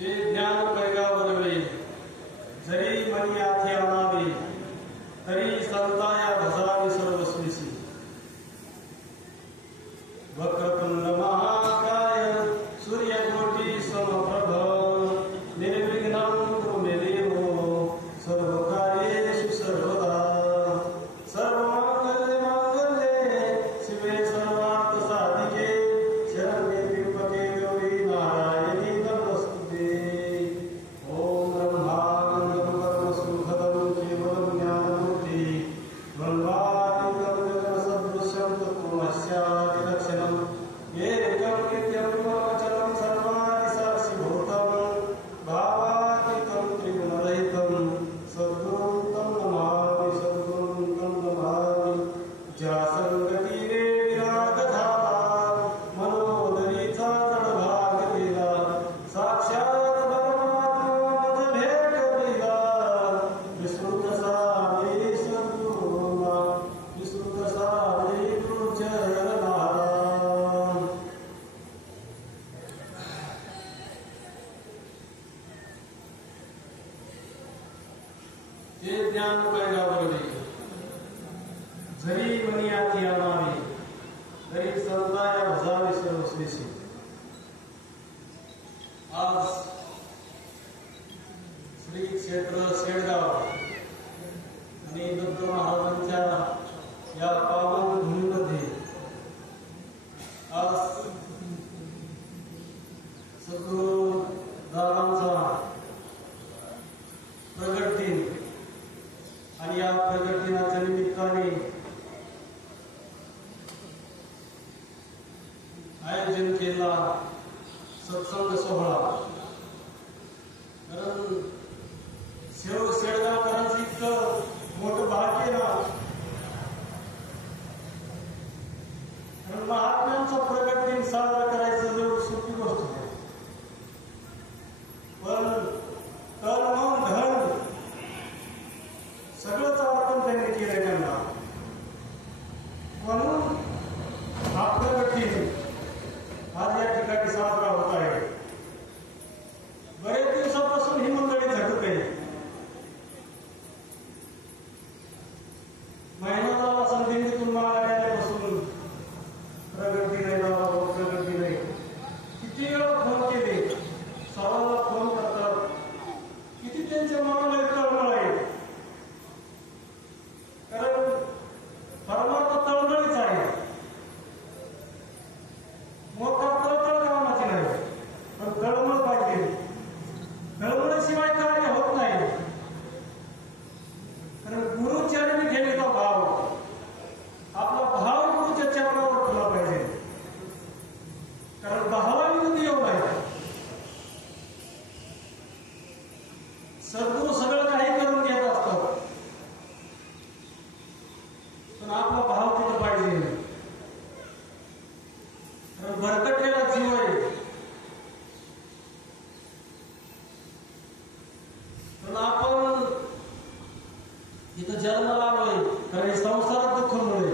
ते ज्ञान पैगावरवे जरी मनी आथे आणावे तरी संताया भजावी सर्वस्वीसी वक्रतुंड महाकाय सूर्यकोटी समप्रभ निर्विघ्नं कुरु मे देव सर्वकार्येषु सर्वदा सर्वमंगले मांगल्ये शिवे सर्वार्थ साधिके शरण्ये त्र्यंबके गौरी नारायणी नमोस्तुते। ओम ब्रह्मानंदं परमसुखदं केवलं ज्ञानमूर्ति ब्रह्मातीतं जगत्सदृशं तत्त्वमस्यादि लक्षणं एकं नित्यं परमचलं सर्वादिसाक्षिभूतं भावातीतं त्रिगुणरहितं सद्गुरुं तं नमामि सद्गुरुं तं नमामि। ज्या संगतीने विराग झाला मनोदरीचा जडभाग केला साक्षात परमात्मा भेट दिला विस्तृत सारे सद्गुरूंना विस्तृत सारे गुरुचरणा। ते ज्ञान पैगावरवे जरी मनी आती आणावे तरी संताया भजावी सर्वस्वीसी। आज श्री क्षेत्र शेडगाव आणि दत्त महाराजांच्या या पावन भूमीमध्ये आज सद्गुरू दादांचा प्रगट दिन आणि या प्रगट दिनाच्या निमित्ताने आयोजन केला सत्संग सोहळा। कारण शेडगावकरांचं इतकं मोठं भाग्य ना, कारण महात्म्यांचा प्रगट दिन साजरा करायचं जवळ सोपी गोष्ट आहे, पण तन मन धन सगळंच अर्पण त्यांनी केलं त्यांना, म्हणून हा प्रगट दिन आज या ठिकाणी साजरा होत आहे। बरेच दिवसापासून ही मंडळी झटत आहे, महिना झाला संधीतून मागे आल्यापासून प्रगट दिन आहे बाबा प्रगट दिन आहे। किती वेळा फोन केले, सर्वांना फोन करतात, किती त्यांच्या मनाला तळमळ आहे, कारण परमात्मा तळमळीच आहे। मोठा तळतळ कामाची नाही, पण तळमळ पाहिजे, तळमळीशिवाय कार्य होत नाही। कारण गुरुचरणी ठेवीचा भाव, आपला भाव गुरुच्या चरणावर ठेवला पाहिजे, कारण भावाविरुद्ध येऊ नये। सद्गुरू सगळं काही करून घेत असतात, पण आपला भाव तिथं पाहिजे, कारण भरकटलेला जीव आहे। पण आपण इथं जन्माला आलोय कारण संसारात दुःखामुळे,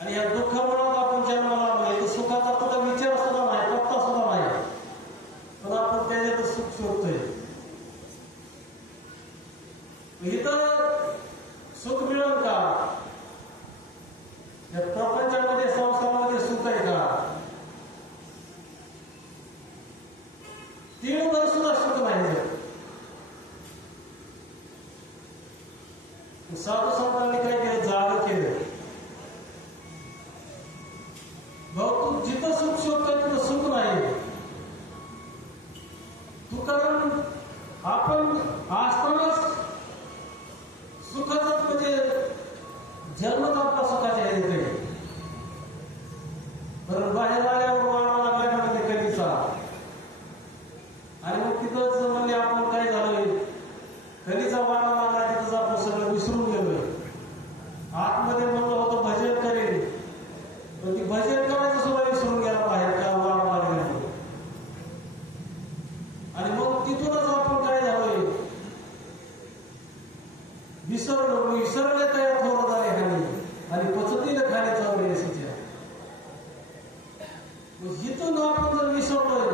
आणि या दुःखामुळे आपण जन्माला आलोय। सुखाचा कुठं विचार सुद्धा नाही, पत्ता सुद्धा नाही, पण आपण त्याच्यात सुख शोधतोय। इथं सुख मिळेल का? या प्रपंचामध्ये संसारामध्ये सुख आहे का? तीळभर सुद्धा सुख नाही। साधू संतांनी काय केलं, जाग केलं, भाऊ तू जिथं सुख शोधतोय तिथं सुख नाही। तू कारण आपण असतानाच सुखाचाच म्हणजे जन्मच आपला सुखाच्या हे येते, कारण बाहेर आल्यावर वाढा लागला का ते कधीचा, आणि मग तिथंच म्हणजे आपण काय झालोय, कधीचा वाढा लागला तिथं आतमध्ये म्हणलं होतं भजन करेल, पण ती भजन करायचं सुद्धा विसरून गेला बाहेर का वाट लागली. आणि मग तिथूनच आपण काय झालोय, विसरले तयार थोडं झाले खाली आणि पचतीला खाली चालू एसीच्या. इथून आपण जर विसरलोय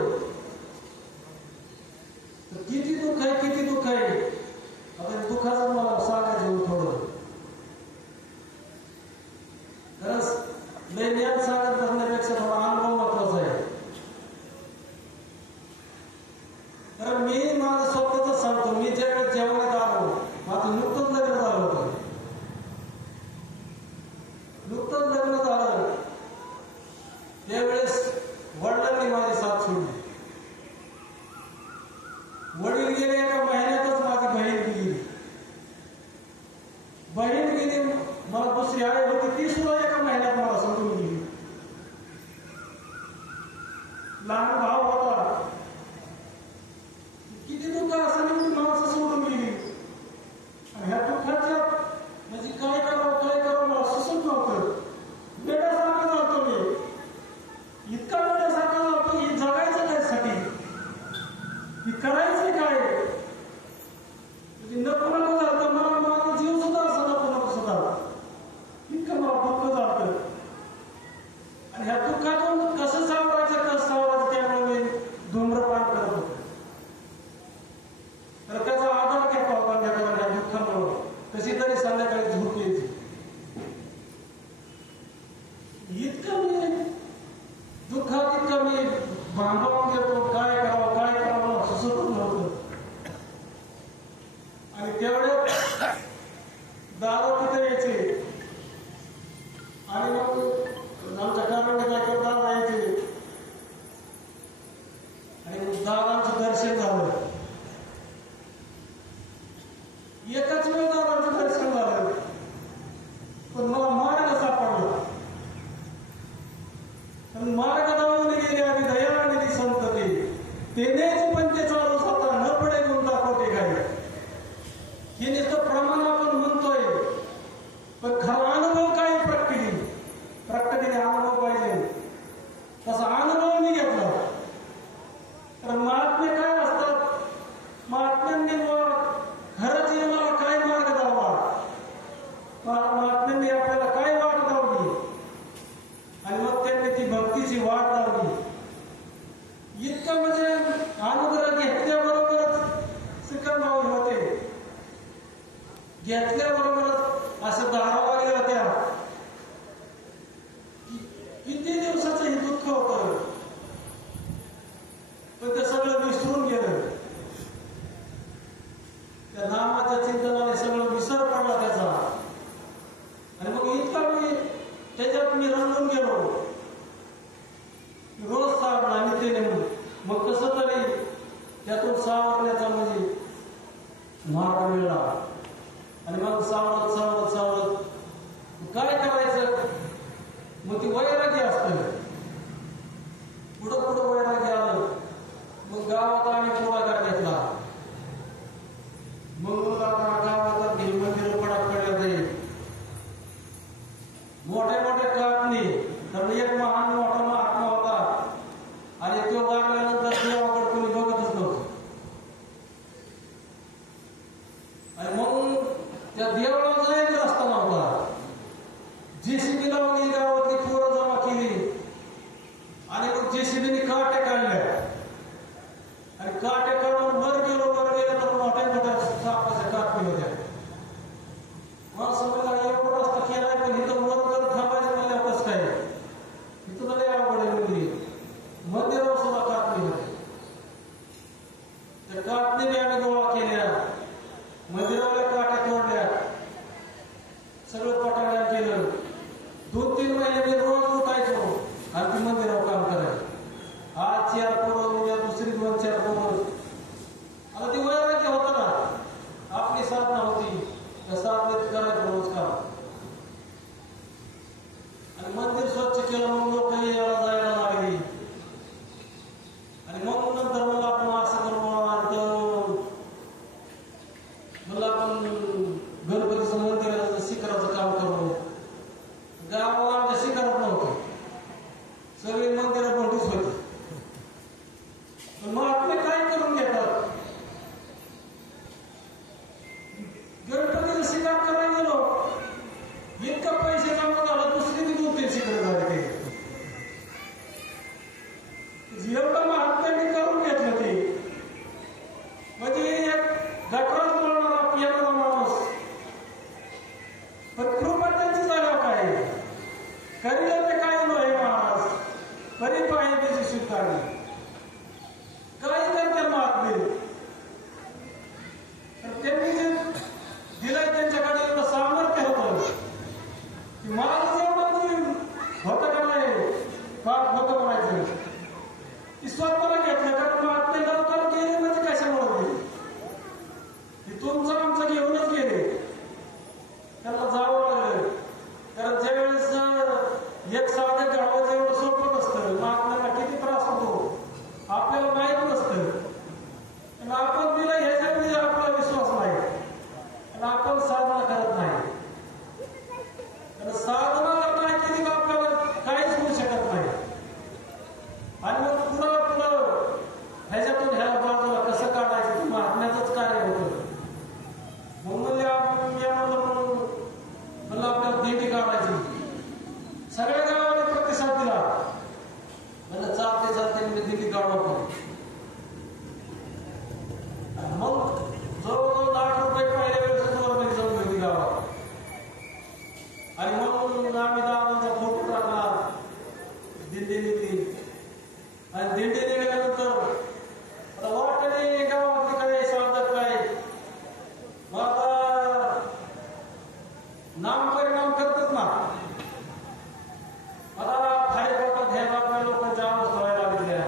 तर किती दुःख आहे, किती दुःख आहे. आता दुःखाचं मला सांगायचं थोडं, खरंच लय ज्ञान सांगत बसण्यापेक्षा थोडा अनुभव महत्वाचा आहे. कारण मी माझं स्वतःच सांगतो, मी ज्यावेळेस जेवणात आलो, माझं नुकतंच लग्न झालं होतं. नुकतंच लग्न झालं त्यावेळेस वडिलांनी माझी साथ सोडली. वडील गेले, एका महिन्यातच माझी बहीण गेली. बहीण गेली, मला दुसरी आई होती, ती सुद्धा एका महिन्यात मला सोडून गेली. लहान भाव होता, किती दुःख असं मी माणसं सोडून गेली. आणि ह्या दुःखाच्या म्हणजे काय करावं मला सुचत नव्हतं. वेड्यासारखं झालतो मी, इतका वेड्यासारखं झालतो की जगायचं त्यासाठी, की करायचं काय, म्हणजे नको नको झालं. मला माझा जीव सुद्धा असं नको सुद्धा, इतकं मला दुःख झालं. आणि ह्या दुःखातून कसं सावरायचं त्यामुळे मी धूम्रपान करत होतो. तर त्याचा आधार घेतला होता त्या दुःखामुळं. कशी तरी संध्याकाळी झोप यायची. इतकं मी दुःखात इतकं मी भांडवून घेतो, काय करावं मला सुचतच नव्हतं. आणि तेवढ्यात दारू तिथे यायचे आणि मग आमच्या घरामध्ये काय करता यायचे आणि दादांचं दर्शन झालं. एकच वेळ दादांचं दर्शन झालं, पण मला मार्ग सापडला. मार्ग दावून गेले आणि दया दिली संतते, तेनेच पण ते चालू स्वतः न पडे गुण दाखवते काय. हे नुसतं प्रमाण आपण म्हणतोय, पण खरा अनुभव काय प्रकटीने अनुभव पाहिजे. तसा अनुभव मी घेतला. तर महात्मे काय असतात, महात्म्यांनी खरंच मला काय मार्ग दावा, महात्म्यांनी आपल्याला काय वाट दावली आणि मग त्यांनी ती भक्तीची वाट लावली. इतकं म्हणजे अनुग्रह घेतल्याबरोबरच सिकंदराव होते, घेतल्याबरोबरच असं धारा लागल्या होत्या. किती दिवसाचं हे दुःख होतं, पण ते सगळं विसरून गेलं. त्या नामाच्या चिंतनाने सगळं विसर पडला त्याचा. आणि मग इतका मी त्याच्यात मी रंगून गेलो. रोज सावरला नित्यने, मग कसं तरी त्यातून सावरण्याचा म्हणजे मार्ग मिळाला. आणि मग सावरत काय करायचं, मग ती वैराग्य असतं. पुढं वैराग्य आलं. मग गावात आम्ही पुढाकार घेतला. मग गावात मंदिर पडाकडे जाईल, मोठे कापणी. तर एक महान मोठा महात्मा होता आणि तो वागल्यानंतर देवाकडे कोणी बघतच नव्हतं. आणि मग त्या देवाला जायला रस्ता नव्हता. JCB लावली, गावातली पोरं जमा केली आणि मग JCB काटे काढल्या. आणि काटे काढून वर गेलो तर मोठ्या सापाच्या कापणी होत्या. मला समजला एवढा रस्ता केलाय, पण इथं वर थांबायचं म्हणल्यावर कसं काय, इथं तर लय अवघड आहे. मंदिरावर सुद्धा कापणी होते. त्या कापणी बी आम्ही गोळा केल्या, मंदिरावल्या काट्या तोडल्या, सगळं पटांगण केलं. 2-3 महिने मी रोज उठायचो आणि ती मंदिरावर काम करायचं. आज 4 पोरं, उद्या दुसरी 2-4 पोरं. आता ती वैराग्य होतं ना, आपली साधना होती, त्या साधनेत करायचं रोज काम. आणि मंदिर स्वच्छ केलं, मग लोक यायला जायला लागली. आणि मग नंतर मग आपण असं करू मला आपण गणपतीचं मंदिराचं शिखराचं काम करू. नाम परिणाम करतात ना. आता खालीपोटात ह्या बातम्या लोकांच्या अवस्था व्हायला लागल्या.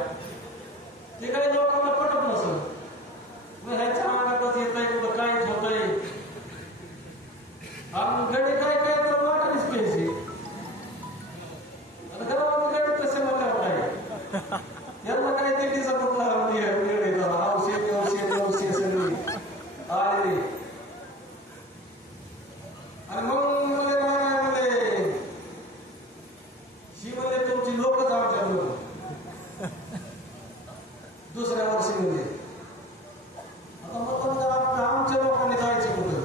ते काही लोकांना पटत नसत. मग ह्याच्या अंगातच येत आहे कुठं काहीच होत आहे. आणि गडी काय काय तर वाटानेच घ्यायची. आता घरामध्ये गडी कशाला काय यांना काय दिल्लीचा कुठला औषध सगळी आले. आणि मग मध्ये शिवले तुमची लोकच आमच्या लोक दुसऱ्या वर्षी आता मग आमच्या लोकांनी जायचे कुठं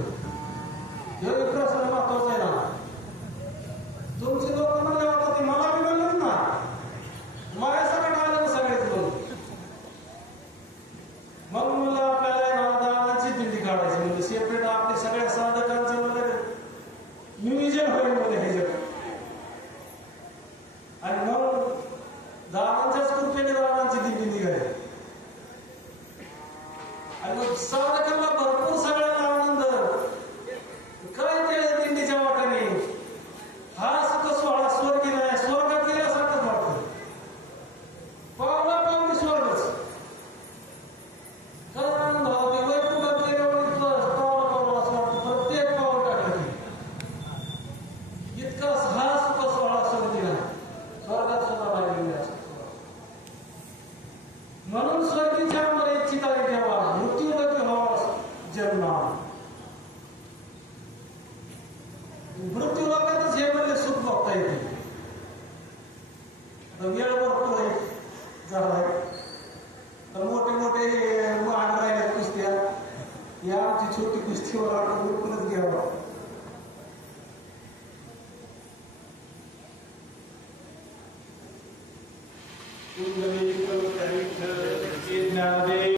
हे प्रश्न महत्वाचा आहे ना. तुमची लोक म्हणले होता ती मला बी म्हणलं ना माझ्या सगळं आलं सगळेच लोक. मग मला आपल्याला दादाची दिंडी काढायची म्हणजे सेपरेट आपल्या सगळ्या साधकांचं म्हणजे नियोजन होईल म्हणजे हे जग. आणि मग दादांच्याच कृपेने दादांची दिंडी निघाली. आणि मग साधकांना भरपूर सगळ्यांना आनंद काय ते दिंडीच्या वाटाने हा सुख सोहळा स्वर्गी नाही स्वर्गात गेल्यासारखंच वाटतं. पावला पावली स्वर्गच कारण वैकुंठात गेल्यावर पावला असं वाटतं. प्रत्येक पाऊल टाकलं की इतका हा सुख सोहळा स्वर्गी नाही स्वर्गात सुद्धा लागलेला असतो. म्हणून स्वर्गीच्या मध्ये चितारी ठेवा मृत्यूदकी व्हावा जन्मा. मृत्यू लोकातच हे म्हणजे सुख बघता येते. वेळ भरपूर आहे झालाय तर मोठे मोठे महान राहिल्यात कुस्त्या या आमची छोटी कुस्तीवर आपण उरकूनच घ्यावा. कुंडली